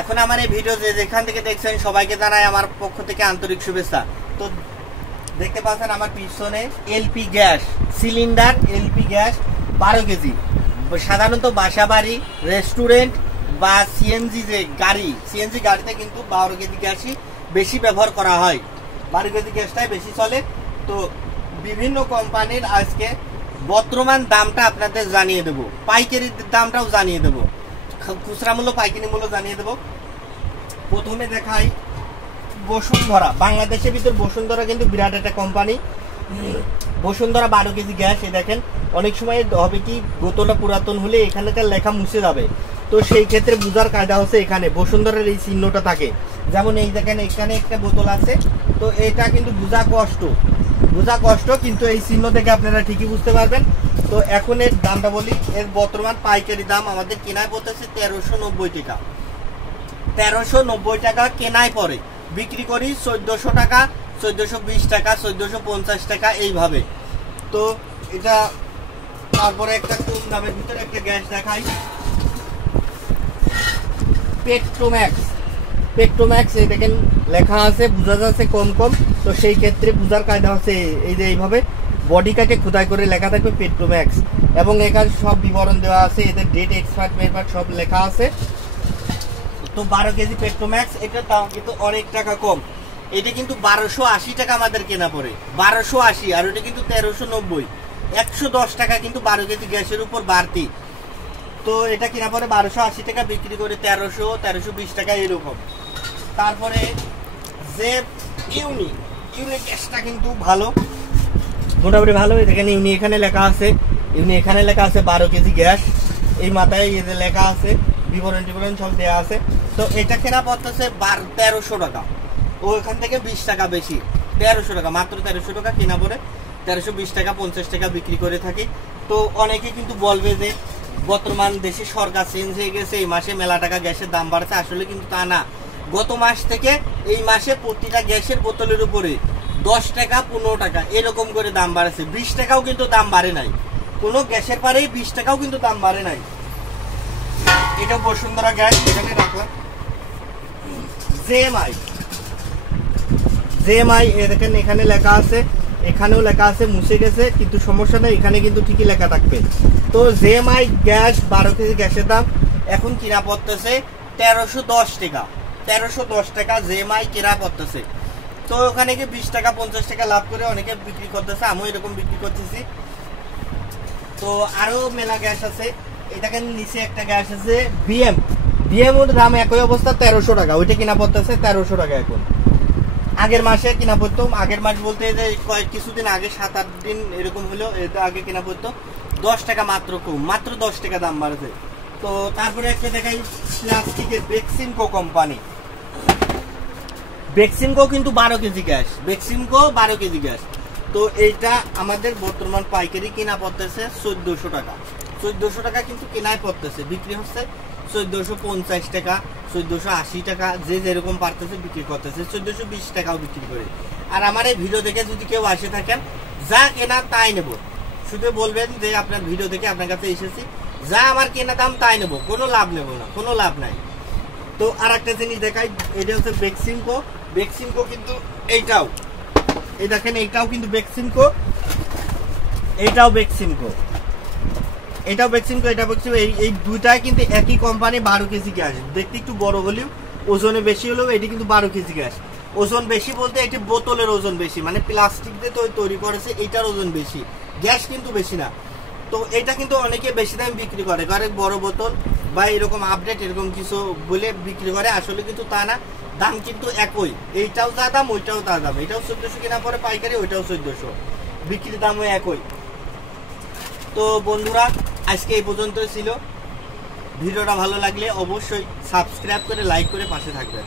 এখন আমার এই ভিডিও যেখান থেকে দেখছেন সবাইকে জানাই আমার পক্ষ থেকে আন্তরিক শুভেচ্ছা। তো দেখতে পাচ্ছেন আমার পিছনে LP gas cylinder, LP gas 12 KG. সাধারণত বাসাবাড়ি, রেস্টুরেন্ট বা সিএনজি যে গাড়ি, সিএনজি গাড়িতে কিন্তু 12 কেজি গ্যাসই বেশি ব্যবহার করা হয়, 12 কেজি গ্যাসটাই বেশি চলে। তো বিভিন্ন কোম্পানির আজকে বর্তমান দামটা আপনাদের জানিয়ে দেবো, পাইকারির দামটাও জানিয়ে দেবো, খুচরা মূল্য পাইকারি মূল্য জানিয়ে দেবো। প্রথমে দেখাই বসুন্ধরা। বাংলাদেশের ভিতর বসুন্ধরা কিন্তু বিরাট একটা কোম্পানি। Bashundhara 12 KG gas. এই দেখেন অনেক সময় হবে কি বোতলটা পুরাতন হলে এখানকার লেখা মুছে যাবে, তো সেই ক্ষেত্রে বোঝার কায়দা হচ্ছে এখানে বসুন্ধরার এই চিহ্নটা থাকে। যেমন এই দেখেন এখানে একটা বোতল আছে, তো এটা কিন্তু বোঝা কষ্ট, কিন্তু এই চিহ্ন থেকে আপনারা ঠিকই বুঝতে পারবেন। তো এখন এর দামটা বলি। এর বর্তমান পাইকারি দাম আমাদের কেনায় পড়তেছে 1390 টাকা। 1390 টাকা কেনায় পরে বিক্রি করি 1400 টাকা, 1420 টাকা, 1450 টাকা এইভাবে। তো এটা তারপরে একটা কম দামের ভিতরে একটা গ্যাস দেখাই, পেট্রোম্যাক্স। এই দেখেন লেখা আছে, বোঝা যাচ্ছে কম। তো সেই ক্ষেত্রে বোঝার কায়দা হচ্ছে এই যে এইভাবে বডি কাটে খোদাই করে লেখা থাকবে পেট্রোম্যাক্স, এবং এখানে সব বিবরণ দেওয়া আছে, এদের ডেট, এক্সপায়ার সব লেখা আছে। তো 12 কেজি পেট্রোম্যাক্স, এটার দাম কিন্তু অনেক টাকা কম। এটা কিন্তু 1280 টাকা আমাদের কেনা পড়ে, 1280, আর ওটা কিন্তু 1390, 110 টাকা কিন্তু 12 কেজি গ্যাসের উপর বাড়তি। তো এটা কেনা পরে 1280 টাকা, বিক্রি করে 1320 টাকা এরকম। তারপরে যে ইউনি গ্যাসটা কিন্তু ভালো, মোটামুটি ভালো। দেখেন ইউনি এখানে লেখা আছে, 12 কেজি গ্যাস। এই মাথায় লেখা আছে, বিবরণ সব দেওয়া আছে। তো এটা কেনা পড়তেছে 1300 টাকা, ও এখান থেকে 20 টাকা বেশি, 1300 টাকা, মাত্র 1300 টাকা কেনা পরে 1320 টাকা 50 টাকা বিক্রি করে থাকি। তো অনেকে কিন্তু বলবে যে বর্তমান দেশে সরকার চেঞ্জ হয়ে গেছে, এই মাসে মেলা টাকা গ্যাসের দাম বাড়ছে। আসলে কিন্তু তা না। গত মাস থেকে এই মাসে প্রতিটা গ্যাসের বোতলের উপরে 10 টাকা 15 টাকা এরকম করে দাম বাড়ছে, 20 টাকাও কিন্তু দাম বাড়ে নাই। কোনো গ্যাসের পারেই 20 টাকাও কিন্তু দাম বাড়ে নাই। এটা বসুন্ধরা গ্যাস, এখানে রাখলাম। জেএমআই দেখেন এখানে লেখা আছে, এখানেও লেখা আছে, মুছে গেছে কিন্তু সমস্যা নেই, এখানে কিন্তু ঠিকই লেখা থাকবে। তো জেএমআই গ্যাস 12 কেজি গ্যাসের দাম এখন কিনা পড়তেছে 1310 টাকা, 1310 টাকা জেএমআই কিনা পড়তেছে। তো ওখানে গিয়ে 20 টাকা 50 টাকা লাভ করে অনেকে বিক্রি করতেছে, আমিও এরকম বিক্রি করতেছি। তো আরো মেলা গ্যাস আছে। এটাকে নিচে একটা গ্যাস আছে বিএম ওর দাম একই অবস্থা 1300 টাকা, ওইটা কিনা পড়তেছে 1300 টাকা এখন। আগের মাসে কিনা পড়তো, আগের মাস বলতে যে কিছুদিন আগে 7-8 দিন এরকম হলো, এটা আগে কিনা পড়তো 10 টাকা, মাত্র কম, মাত্র 10 টাকা দাম বাড়ছে। তো তারপরে একটা দেখাই প্লাস্টিকের বেক্সিমকো কোম্পানি। বেক্সিমকো কিন্তু 12 কেজি গ্যাস, 12 কেজি গ্যাস। তো এইটা আমাদের বর্তমান পাইকারি কিনা পড়তেছে 1400 টাকা, 1400 টাকা কিন্তু কেনায় পড়তেছে, বিক্রি হচ্ছে 1450 টাকা, 1480 টাকা, যে যেরকম পারতেছে বিক্রি করতেছে, 1420 টাকাও বিক্রি করে। আর আমার এই ভিডিও দেখে যদি কেউ আসে থাকেন, যা কেনা তাই নেব, শুধু বলবেন যে আপনার ভিডিও দেখে আপনার কাছে এসেছি, যা আমার কেনা দাম তাই নেব, কোনো লাভ নেব না, কোনো লাভ নাই। তো আর একটা জিনিস দেখাই, এটা হচ্ছে বেক্সিমকো কিন্তু এইটাও, এই দেখেন এইটাও কিন্তু বেক্সিমকো, এটাও বেক্সিমকো, এই দুইটাই কিন্তু একই কোম্পানি, 12 কেজি গ্যাস। দেখতে একটু বড় হলেও ওজনে বেশি হলেও এটি কিন্তু 12 কেজি গ্যাস। ওজন বেশি বলতে এটি বোতলের ওজন বেশি, মানে প্লাস্টিক দিয়ে তৈরি করেছে, এটার ওজন বেশি, গ্যাস কিন্তু বেশি না। তো এটা কিন্তু অনেকে বেশি দাম বিক্রি করে, বড় বোতল বা এরকম আপডেট এরকম কিছু বলে বিক্রি করে, আসলে কিন্তু তা না, দাম কিন্তু একই, এইটাও যা দাম ওইটাও তা দাম। এটাও 1400 কেনা পরে পাইকারি, ওইটাও 1400, বিক্রির দামও একই। তো বন্ধুরা আজকে এই পর্যন্তই ছিল। ভিডিওটা ভালো লাগলে অবশ্যই সাবস্ক্রাইব করে লাইক করে পাশে থাকবেন।